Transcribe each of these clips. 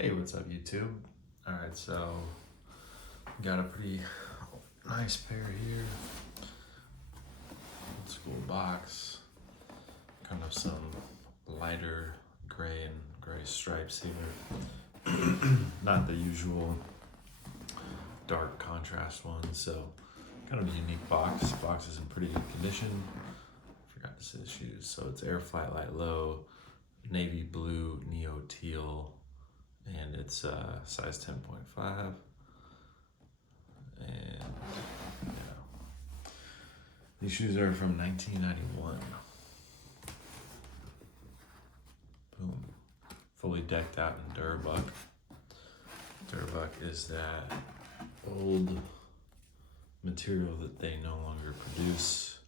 Hey, what's up, YouTube? All right, so got a pretty nice pair here. Old school box, kind of some lighter gray and gray stripes here. Not the usual dark contrast ones, so kind of a unique box. Box is in pretty good condition. Forgot to say the shoes. So it's Airflight Lite Low, navy blue, neo teal, and it's size 10.5. And yeah, these shoes are from 1991. Boom. Fully decked out in Durbuck. Durbuck is that old material that they no longer produce,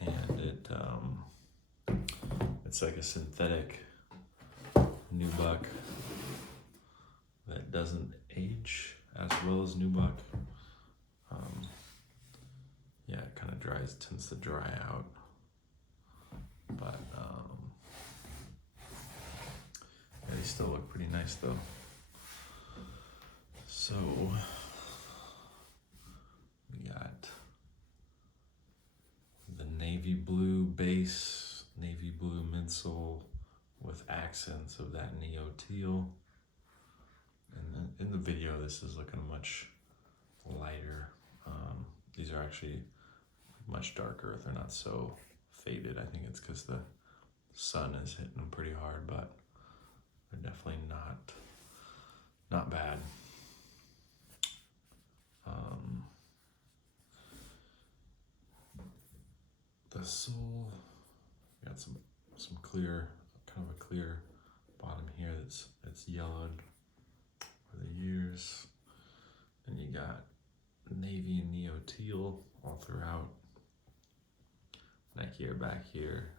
and it's like a synthetic nubuck that doesn't age as well as nubuck. Yeah, it kind of tends to dry out, but yeah, they still look pretty nice though. So we got the navy blue base, navy blue midsole with accents of that neo teal. And then in the video, this is looking much lighter. These are actually much darker. They're not so faded. I think it's because the sun is hitting them pretty hard, but they're definitely not bad. The sole, got some clear, kind of a clear bottom here that's yellowed over the years. And you got navy and neo teal all throughout. Neck here, back here.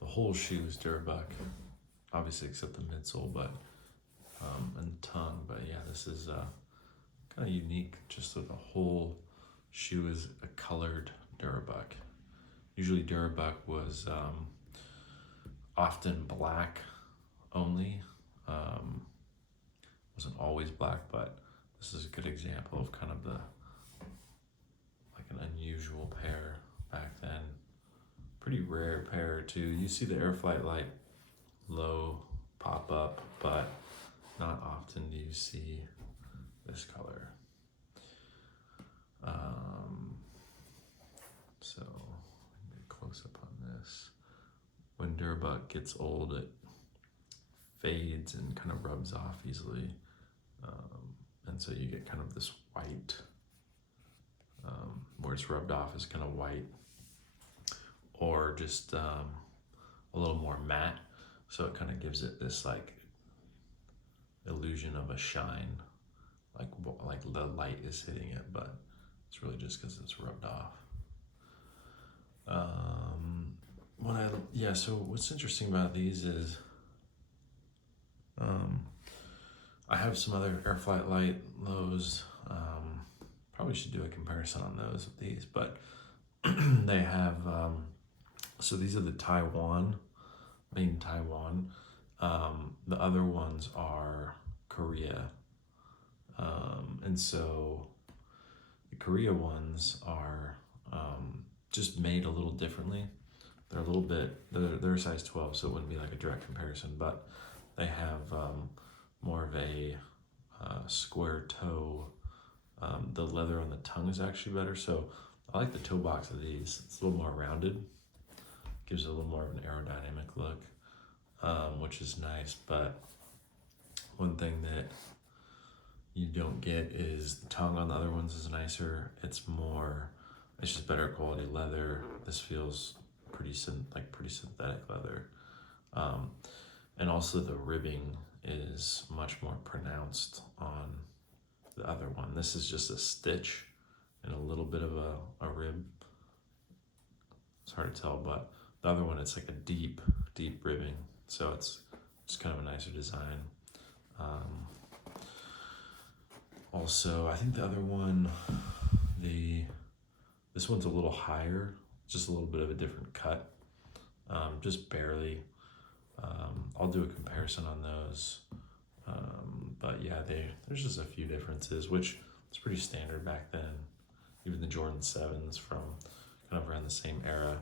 The whole shoe is Durbuck, obviously except the midsole, but and the tongue. But yeah, this is kind of unique. Just that the whole shoe is a colored Durbuck. Usually Durbuck was often black only. Wasn't always black, but this is a good example of kind of like an unusual pair back then. Pretty rare pair too. You see the Airflight Lite Low pop up, but not often do you see this color. So let me get a close up on this. When Durbuck gets old, it fades and kind of rubs off easily. And so you get kind of this white, where it's rubbed off is kind of white, or just a little more matte. So it kind of gives it this like illusion of a shine, like the light is hitting it, but it's really just because it's rubbed off. So what's interesting about these is I have some other Airflight Lite Lows. Probably should do a comparison on those with these, but they have, so these are the Taiwan, made in Taiwan. The other ones are Korea. And so the Korea ones are just made a little differently. They're a little bit, they're size 12, so it wouldn't be like a direct comparison, but they have more of a square toe. The leather on the tongue is actually better, so I like the toe box of these. It's a little more rounded, gives it a little more of an aerodynamic look, which is nice. But one thing that you don't get is the tongue on the other ones is nicer. It's just better quality leather. This feels pretty synthetic leather. And also the ribbing is much more pronounced on the other one. This is just a stitch and a little bit of a rib. It's hard to tell, but the other one, it's like a deep ribbing. So it's just kind of a nicer design. Also, I think the other one, this one's a little higher, just a little bit of a different cut, just barely. I'll do a comparison on those. But yeah, there's just a few differences, which was pretty standard back then. Even the Jordan 7s from kind of around the same era.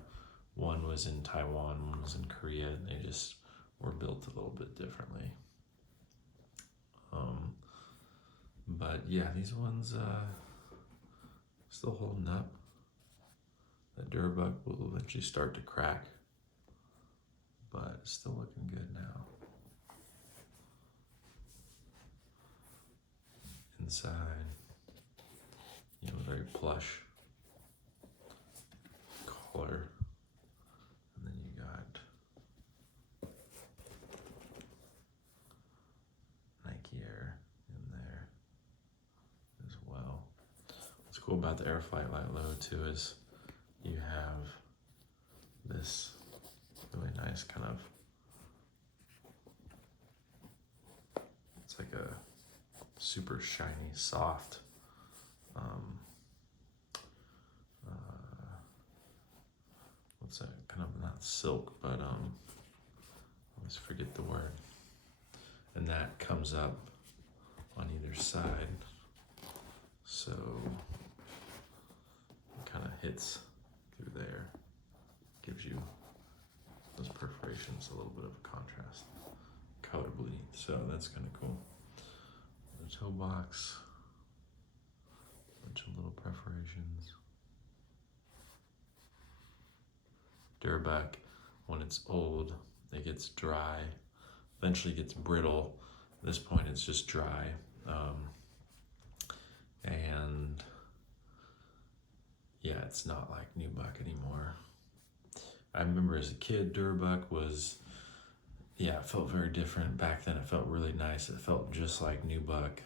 One was in Taiwan, one was in Korea, and they just were built a little bit differently. But yeah, these ones still holding up. That Durabuck will eventually start to crack, but it's still looking good now. Inside, very plush collar, and then you got Nike Air in there as well. What's cool about the Airflight Lite Low too is you have this really nice kind of, it's like a super shiny, soft, what's that, kind of not silk, but I always forget the word. And that comes up on either side, so it kind of hits through there, gives you those perforations a little bit of a contrast, color bleed, so that's kind of cool. The toe box, bunch of little perforations. Durabuck, when it's old, it gets dry, eventually gets brittle. At this point, it's just dry. And yeah, it's not like Nubuck anymore. I remember as a kid, Durabuck was, it felt very different. Back then, it felt really nice. It felt just like Nubuck,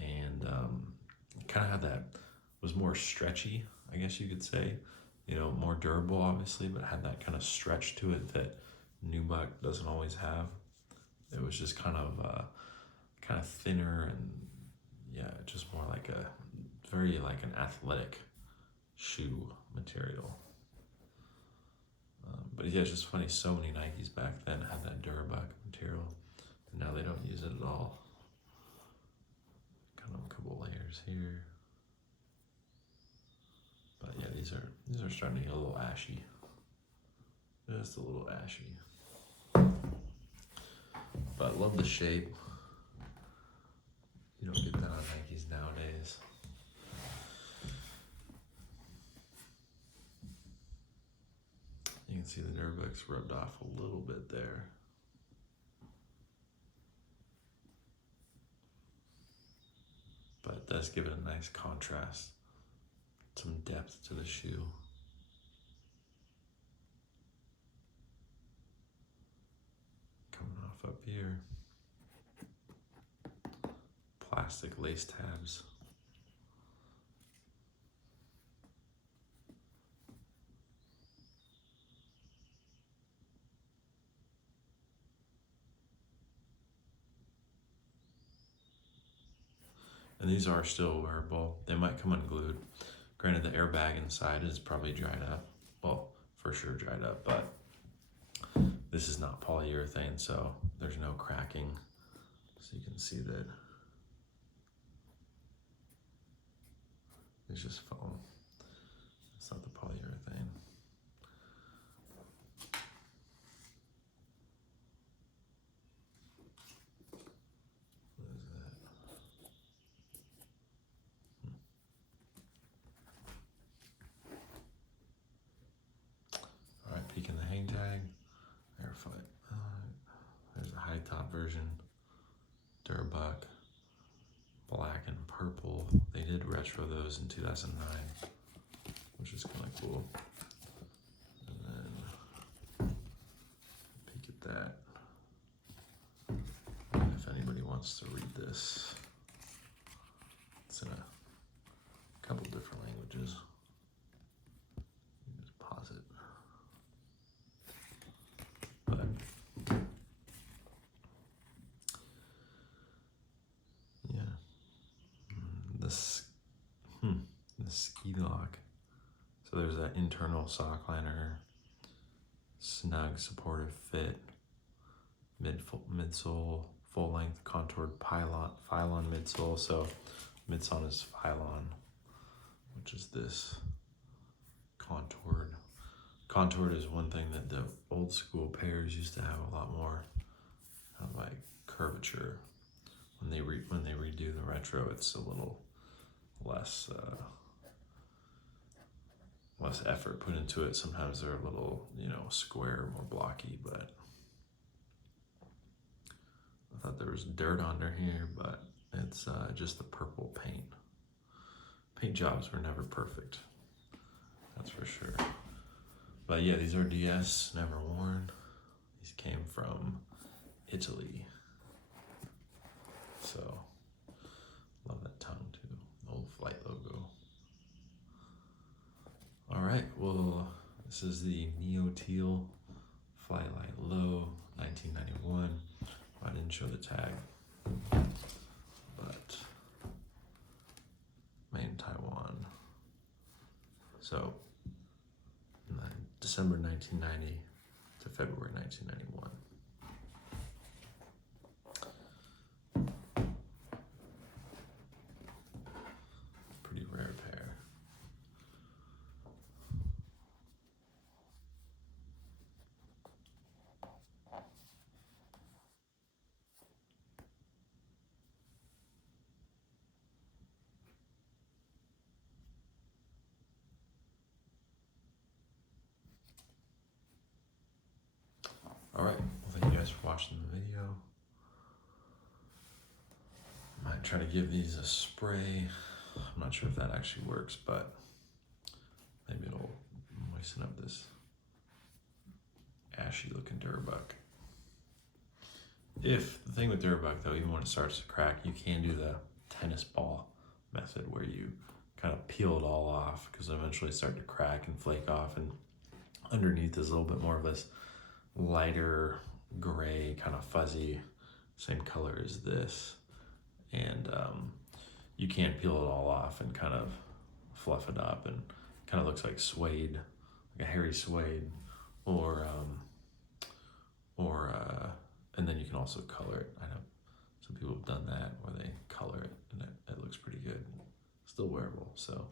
and kind of had that, was more stretchy, I guess you could say. More durable, obviously, but had that kind of stretch to it that Nubuck doesn't always have. It was just kind of thinner, and just more like very like an athletic shoe material. But yeah, it's just funny, so many Nikes back then had that Durabuck material, and now they don't use it at all. Kind of a couple layers here. But yeah, these are starting to get a little ashy. Just a little ashy. But love the shape. You don't get that on Nikes nowadays. You can see the Durabuck's rubbed off a little bit there. But it does give it a nice contrast, some depth to the shoe. Coming off up here. Plastic lace tabs. And these are still wearable. They might come unglued. Granted, the airbag inside is probably dried up. Well, for sure dried up, but this is not polyurethane, so there's no cracking. So you can see that it's just foam. It's not the polyurethane. Peeking the hang tag, Airflight. There's a high top version, Durabuck, black and purple. They did retro those in 2009, which is kind of cool. And then peek at that. And if anybody wants to read this, it's in a couple different languages. You just pause it. The ski lock. So there's that internal sock liner, snug supportive fit, midsole full length contoured Phylon midsole. So midsole is Phylon, which is this contoured. Contoured is one thing that the old school pairs used to have a lot more kind of like curvature. When they redo the retro, it's a little less less effort put into it. Sometimes they're a little, you know, square, more blocky, but I thought there was dirt under here, but it's just the purple paint. Paint jobs were never perfect, that's for sure. But yeah, these are DS, never worn. These came from Italy. So, love that tongue too, the old Flight logo. All right, well, this is the Teal Flight Lite Low 1991. I didn't show the tag, but made in Taiwan. So, December 1990 to February 1991. Pretty rare pair. All right, well, thank you guys for watching the video. Might try to give these a spray. I'm not sure if that actually works, but maybe it'll moisten up this ashy looking Durabuck. If the thing with Durabuck though, even when it starts to crack, you can do the tennis ball method where you kind of peel it all off, because eventually it starts to crack and flake off, and underneath is a little bit more of this lighter gray, kind of fuzzy, same color as this. And you can't peel it all off and kind of fluff it up, and kind of looks like suede, like a hairy suede, and then you can also color it. I know some people have done that where they color it, and it looks pretty good. Still wearable, so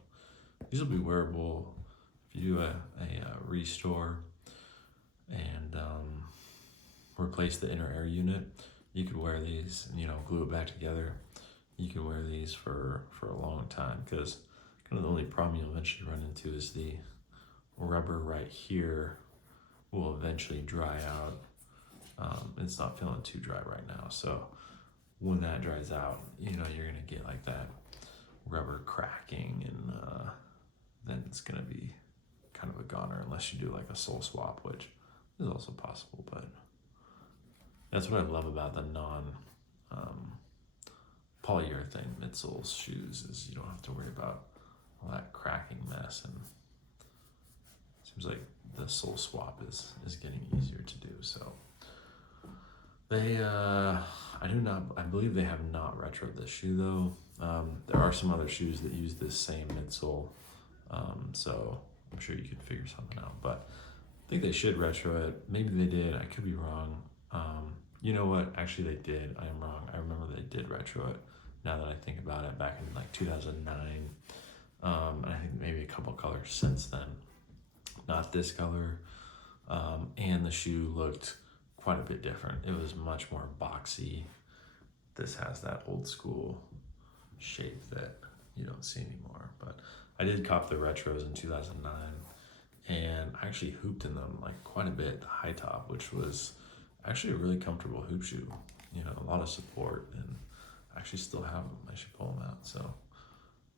these will be wearable if you do a restore and replace the inner air unit. You could wear these and, you know, glue it back together. You can wear these for a long time, because kind of the only problem you'll eventually run into is the rubber right here will eventually dry out. It's not feeling too dry right now, so when that dries out, you know, you're gonna get like that rubber cracking, and then it's gonna be kind of a goner unless you do like a sole swap, which is also possible. But that's what I love about the non polyurethane midsoles shoes, is you don't have to worry about all that cracking mess, and it seems like the sole swap is getting easier to do. So they I believe they have not retroed this shoe though. There are some other shoes that use this same midsole, so I'm sure you could figure something out, but I think they should retro it. Maybe they did, I could be wrong. You know what, actually they did, I am wrong. I remember they did retro it, now that I think about it, back in like 2009. And I think maybe a couple colors since then. Not this color, and the shoe looked quite a bit different. It was much more boxy. This has that old school shape that you don't see anymore. But I did cop the retros in 2009, and I actually hooped in them like quite a bit, the high top, which was actually a really comfortable hoop shoe. You know, a lot of support, and I actually still have them. I should pull them out, so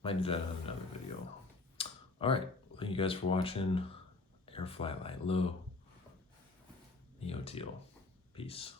might do that in another video. All right, thank you guys for watching. Air Flight Lite Low, Teal. Peace.